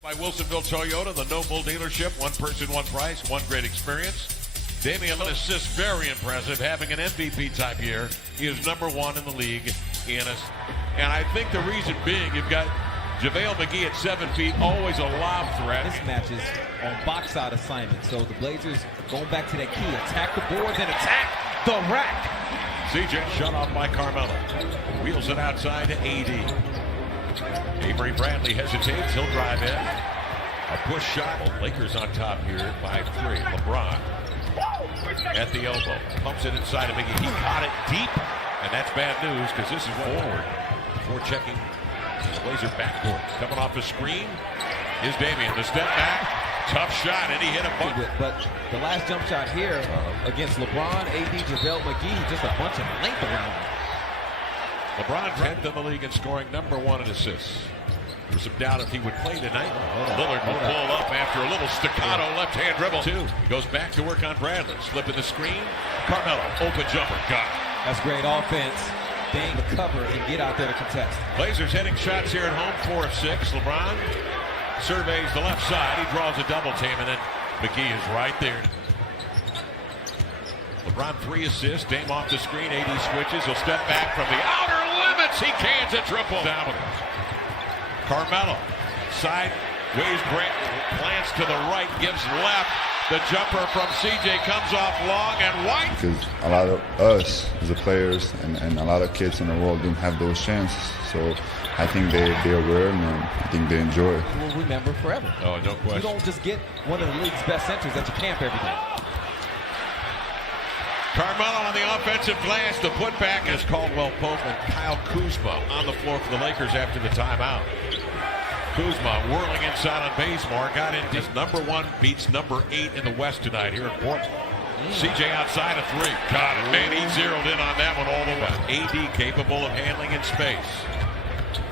By Wilsonville Toyota, the Noble dealership, one person, one price, one great experience. Damian assists, very impressive, having an MVP type year. He is number one in the league in us. And I think the reason being, you've got JaVale McGee at 7 feet, always a lob threat. This match is on box out assignment. So the Blazers going back to that key, attack the board, then attack the rack. CJ shut off by Carmelo. Wheels it outside to AD. Avery Bradley hesitates. He'll drive in. A push shot. Lakers on top here by 3. LeBron at the elbow. Pumps it inside of McGee. He caught it deep. And that's bad news because this is forward. Before checking the Blazer backcourt. Coming off the screen is Damian. The step back. Tough shot. And he hit a bucket. But the last jump shot here against LeBron, AD, JaVale McGee, just a bunch of length around him. LeBron 10th in the league in scoring, number 1 in assists. There's some doubt if he would play tonight. Lillard will pull up after a little staccato left-hand dribble. Goes back to work on Bradley. Slipping the screen. Carmelo, open jumper. Got it. That's great offense. Staying to cover and get out there to contest. Blazers hitting shots here at home, 4 of 6. LeBron surveys the left side. He draws a double team, and then McGee is right there. LeBron 3 assists. Dame off the screen. AD switches. He'll step back from the outer limits. He cans a triple. Carmelo. Sideways glance to the right. Gives left. The jumper from CJ comes off long and White. Because a lot of us as the players and a lot of kids in the world didn't have those chances. So I think they're aware and I think they enjoy it. We'll remember forever. Oh, no question. You don't just get one of the league's best centers at your camp every day. Carmelo on the offensive glass. The putback is Caldwell-Pope and Kyle Kuzma on the floor for the Lakers after the timeout. Kuzma whirling inside on Bazemore. Got in. Just number 1 beats number 8 in the West tonight here in Portland. CJ outside of 3. Got it. Man, he zeroed in on that one all the way. AD capable of handling in space.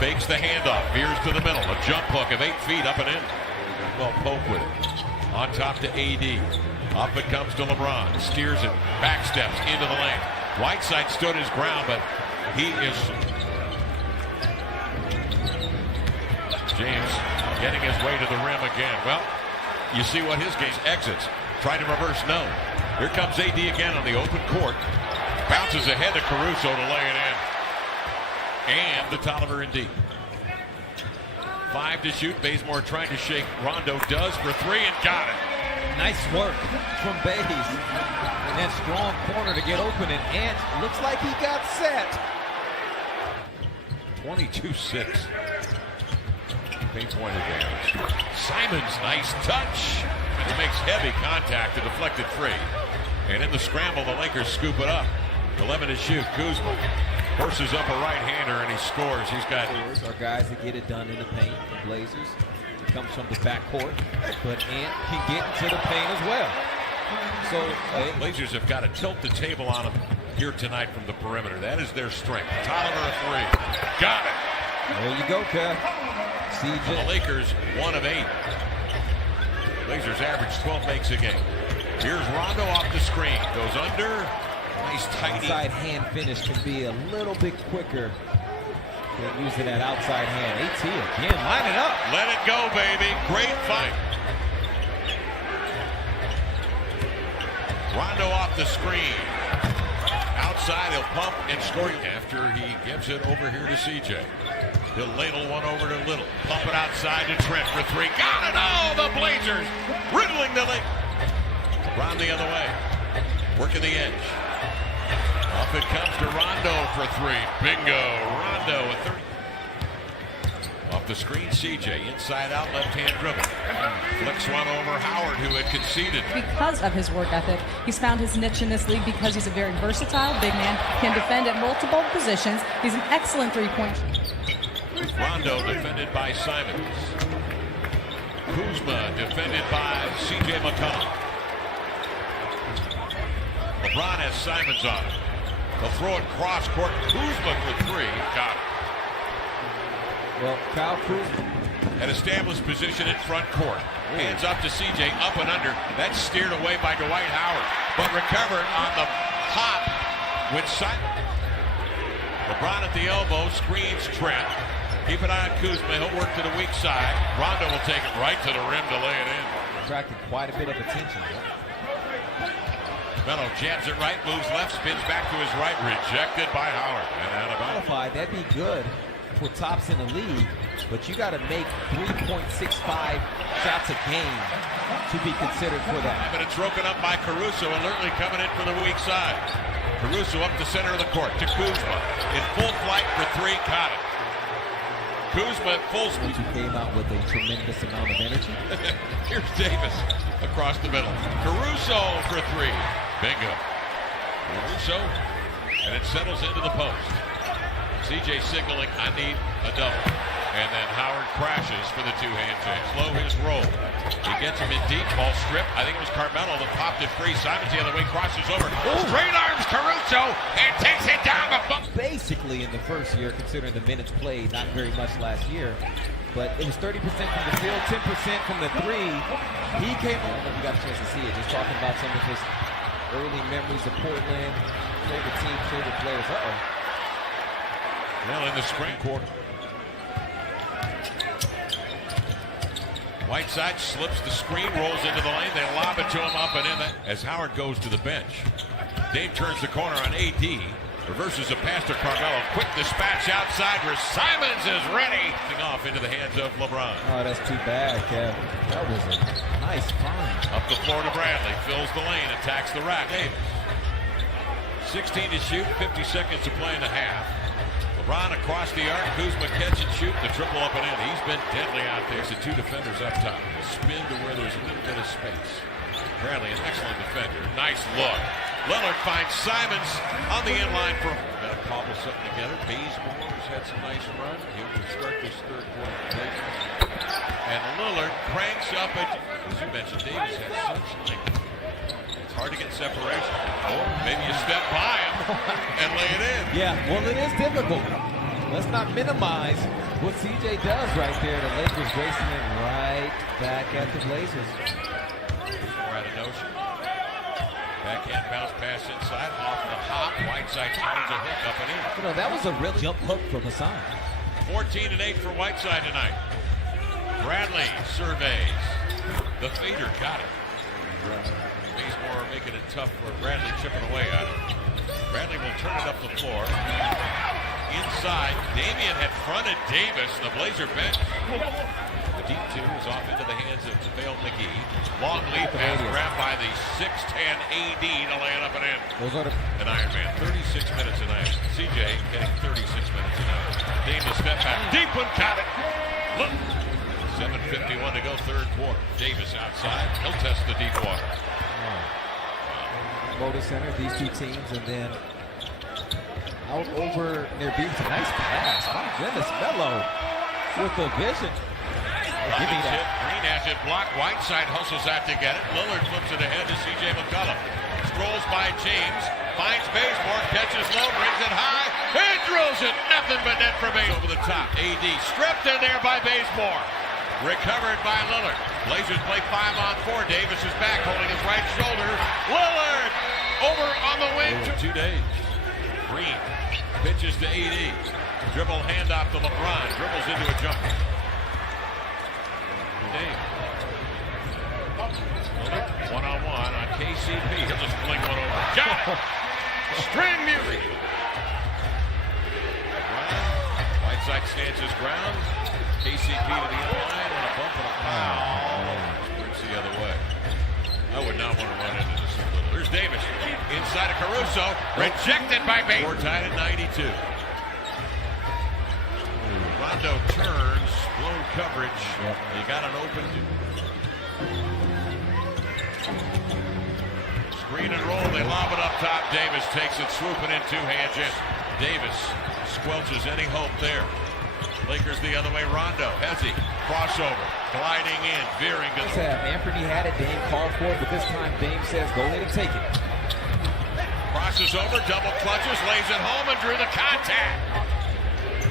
Fakes the handoff. Veers to the middle. A jump hook of 8 feet up and in. Well, Pope with it. On top to AD. Up it comes to LeBron. Steers it. Back steps into the lane. Whiteside stood his ground, but he is... James getting his way to the rim again. Well, you see what his game exits. Try to reverse, no. Here comes AD again on the open court. Bounces ahead to Caruso to lay it in. And the Tolliver and D. 5 to shoot. Bazemore trying to shake. Rondo does for 3 and got it. Nice work from Baze. And that strong corner to get open, and Ainge looks like he got set. 22-6. Point advantage. Simons, nice touch. And he makes heavy contact, a deflected free. And in the scramble, the Lakers scoop it up. 11 to shoot. Kuzma forces up a right-hander, and he scores. He's got... Our guys that get it done in the paint. The Blazers. It comes from the backcourt. But Ant can get into the paint as well. So the Blazers have got to tilt the table on them here tonight from the perimeter. That is their strength. Tolliver a 3. Got it. There you go, Kev. CJ. The Lakers 1 of 8. Blazers average 12 makes a game. Here's Rondo off the screen. Goes under. Nice tidy. Outside hand finish can be a little bit quicker than using that outside hand. AT again, line it up. Let it go, baby. Great fight. Rondo off the screen. Outside, he'll pump and score after he gives it over here to CJ. He'll ladle one over to Little. Pump it outside to Trent for 3. Got it! Oh, the Blazers riddling the lane. LeBron the other way. Working the edge. Off it comes to Rondo for 3. Bingo. Rondo at 30. Off the screen, CJ. Inside out, left-hand dribble. Flicks one over Howard, who had conceded. Because of his work ethic, he's found his niche in this league because he's a very versatile big man, can defend at multiple positions. He's an excellent three-point. Rondo defended by Simons. Kuzma defended by C.J. McCollum. LeBron has Simons on it. They'll throw it cross court. Kuzma for 3. Got it. Well, Kyle Kuzma at established position in front court. Hands up to C.J. Up and under. That's steered away by Dwight Howard, but recovered on the hop with Simons. LeBron at the elbow, screens Trent. Keep an eye on Kuzma. He'll work to the weak side. Rondo will take it right to the rim to lay it in. Attracted quite a bit of attention. Melo jabs it right, moves left, spins back to his right, rejected by Howard. And out of bounds. Qualified, that'd be good for tops in the league, but you got to make 3.65 shots a game to be considered for that. But it's broken up by Caruso, alertly coming in for the weak side. Caruso up the center of the court to Kuzma. In full flight for three, caught it. Kuzma at full speed. Who came out with a tremendous amount of energy. Here's Davis across the middle. Caruso for three. Bingo. Caruso, and it settles into the post. CJ signaling, I need a double. And then Howard crashes for the two-hand jam. Slow his roll. He gets him in deep, ball strip. I think it was Carmelo that popped it free. Simon's the other way, crosses over. Straight arms Caruso and takes it down the bump. Basically in the first year, considering the minutes played, not very much last year. But it was 30% from the field, 10% from the three. He came on. I don't know if you got a chance to see it. Just talking about some of his early memories of Portland, favorite team, favorite players. Well, in the spring quarter. Whiteside slips the screen, rolls into the lane. They lob it to him up and in. As Howard goes to the bench. Dame turns the corner on AD. Reverses a pass to Carmelo. Quick dispatch outside where Simons is ready. Off into the hands of LeBron. Oh, that's too bad, Kev. That was a nice find. Up the floor to Bradley. Fills the lane. Attacks the rack. Davis. 16 to shoot. 50 seconds to play in the half. LeBron across the arc. Kuzma catch and shoot. The triple up and in. He's been deadly out there. So two defenders up top. Spin to where there's a little bit of space. Bradley, an excellent defender. Nice look. Lillard finds Simons on the inline for got to cobble something together. Bazemore has had some nice run. He will start this third quarter. And Lillard cranks up it. As you mentioned, Davis had such length. It's hard to get separation. Or maybe you step by him and lay it in. Yeah, well, it is difficult. Let's not minimize what CJ does right there. The Lakers racing it right back at the Blazers. We're at a notion. Backhand bounce pass inside, off the hop. Whiteside turns a hook up and in. You know, that was a real jump hook from Hassan. 14 and 8 for Whiteside tonight. Bradley surveys. The fader got it. Bazemore making it tough for Bradley, chipping away at it. Bradley will turn it up the floor. Inside, Damian had fronted Davis, the Blazer bench. The deep two is off into the hands of McGee. Long lead pass grabbed by the 6'10 AD to lay it up and in. An Iron Man, 36 minutes a night. CJ getting 36 minutes a night. Dame to step back. Deep one, caught it. Look. 7:51 to go, third quarter. Davis outside. He'll test the deep water. Motor Center, these two teams, and then out over near beats. A nice pass. My goodness, Melo with the vision. Give me that. Green has it blocked. Whiteside hustles out to get it. Lillard flips it ahead to CJ McCollum. Strolls by James. Finds Bazemore. Catches low. Brings it high. And drills it. Nothing but net for Bazemore. Over the top. AD stripped in there by Bazemore. Recovered by Lillard. Blazers play 5-on-4. Davis is back holding his right shoulder. Lillard over on the wing. 2 days. Green pitches to AD. Dribble handoff to LeBron. Dribbles into a jumper. Dame. One-on-one on KCP. He'll just fling one over. Got it! String music. Whiteside stands his ground. KCP to the inline and a bump and a foul. Brings the other way. I would not want to run into this. There's Davis. Inside of Caruso. Rejected by Batum. We're tied at 92. Rondo turns. Blown coverage. You got an open. Screen and roll. They lob it up top. Davis takes it. Swooping in two-hand jam. Davis squelches any hope there. Lakers the other way. Rondo. Hezzy. Crossover. Gliding in. Veering to the... Anthony had it. Dame called for it, but this time Dame says, go ahead and take it. Crosses over. Double clutches. Lays it home and drew the contact.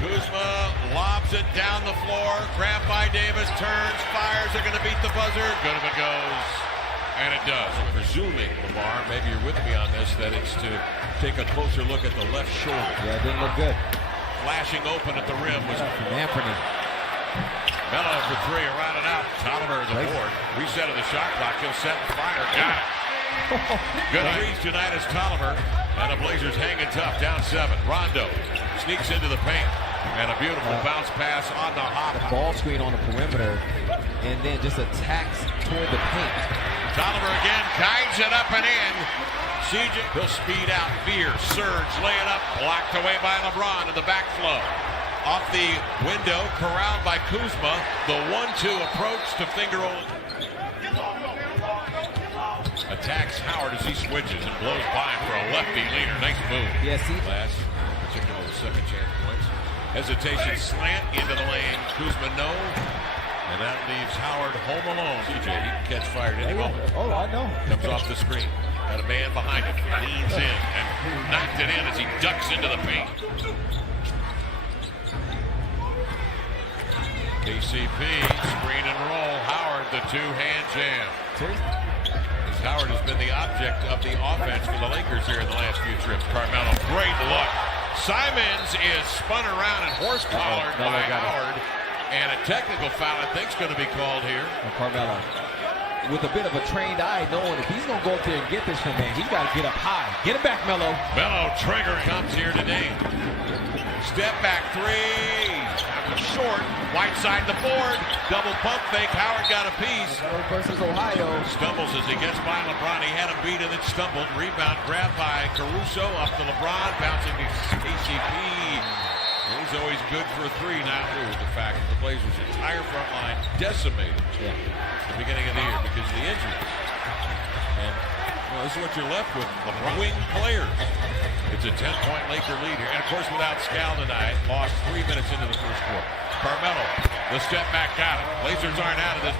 Kuzma lobs it down the floor. Grabbed by Davis. Turns. Fires. They're going to beat the buzzer. Good if it goes. And it does. Presuming, Lamar, maybe you're with me on this, that it's to take a closer look at the left shoulder. Yeah, it didn't look good. flashing open at the rim was Anthony. Melo for three, around and out. Tolliver the board. Reset of the shot clock. He'll set and fire. Got it. Good threes tonight as Tolliver. And the Blazers hanging tough, down 7. Rondo sneaks into the paint. And a beautiful bounce pass on the hop. The ball screen on the perimeter. And then just attacks toward the paint. Tolliver again, guides it up and in. CJ, he'll speed out, veer, surge, lay it up. Blocked away by LeBron in the back flow. Off the window, corralled by Kuzma. The 1-2 approach to finger roll. Attacks Howard as he switches and blows by him for a lefty leaner. Nice move. Yeah, see? Last, particularly the second chance points. Hesitation slant into the lane. Kuzma no. And that leaves Howard home alone. CJ, he can catch fire at any moment. Oh, I know. Comes off the screen. Got a man behind him. Leans in and knocked it in as he ducks into the paint. KCP, screen and roll. Howard, the two-hand jam. As Howard has been the object of the offense for the Lakers here in the last few trips. Carmelo, great look. Simons is spun around and horse-collared by Howard. And a technical foul, I think, is going to be called here. And Carmelo, with a bit of a trained eye, knowing if he's going to go up there and get this from man, he's got to get up high. Get it back, Melo. Melo trigger comes here today. Step back three. After short. Whiteside the board. Double pump fake. Howard got a piece. Versus Ohio. Stumbles as he gets by LeBron. He had him beat and then stumbled. Rebound grabbed by Caruso. Up to LeBron. Bouncing to KCP. He's always good for a three now. The fact that the Blazers' entire front line decimated at the beginning of the year because of the injuries. And this is what you're left with, LeBron wing players. It's a 10-point Laker lead here. And of course, without Scal tonight, lost 3 minutes into the first quarter. Carmelo, the step back got it. Blazers aren't out of this.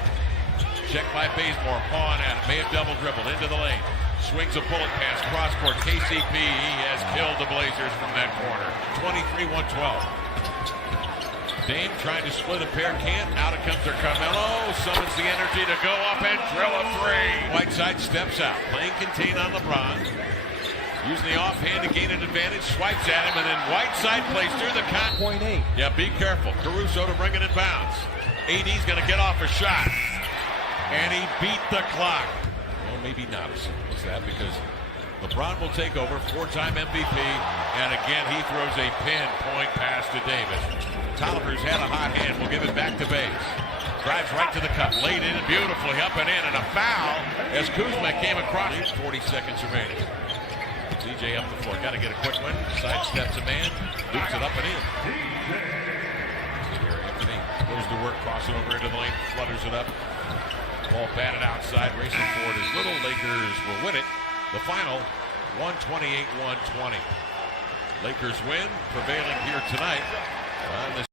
Check by Bazemore, pawing at it. May have double dribbled into the lane. Swings a bullet pass, cross court. KCP, he has killed the Blazers from that corner. 23-112. Dame trying to split a pair, can't. Out it comes to Carmelo. Summons the energy to go up and drill a three. Whiteside steps out, playing contain on LeBron. Using the offhand to gain an advantage, swipes at him, and then Whiteside plays through the con. 0.8. Yeah, be careful. Caruso to bring it in bounds. AD's going to get off a shot. And he beat the clock. Well, maybe not. What's that? Because LeBron will take over, 4-time MVP, and again he throws a pinpoint pass to Davis. Tolliver's had a hot hand. We'll give it back to Bates. Drives right to the cup, laid in beautifully, up and in, and a foul as Kuzma came across. 40 seconds remaining. CJ up the floor, got to get a quick one. Sidesteps a man, dukes it up and in. Here Anthony goes to work, crossing over into the lane, flutters it up. Ball batted outside, racing forward as little. Lakers will win it. The final, 128-120. Lakers win, prevailing here tonight on this